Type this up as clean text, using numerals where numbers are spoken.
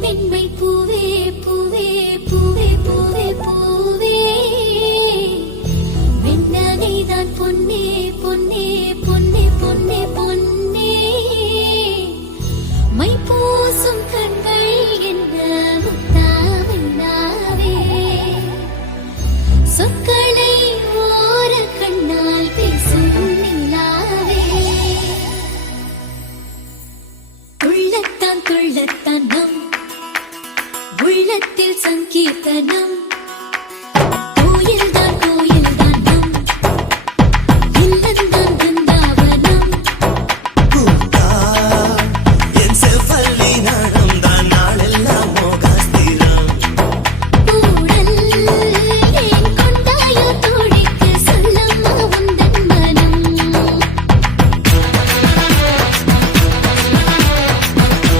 பெண்மை பூவே பூவே பூவே பூவே பூவே வெண்ணகைதான் பொன்னே பொன்னே பொன்னே பொன்னே பொன்னே மை பூசும் கண்கள் என்ன முத்தாவண்ணாவே சொற்களை ஓர கண்ணால் பேசும் நிலாவே துள்ளத்தான் துள்ளத்தான் நம் உள்ளத்தில் சங்கீர்த்தனம்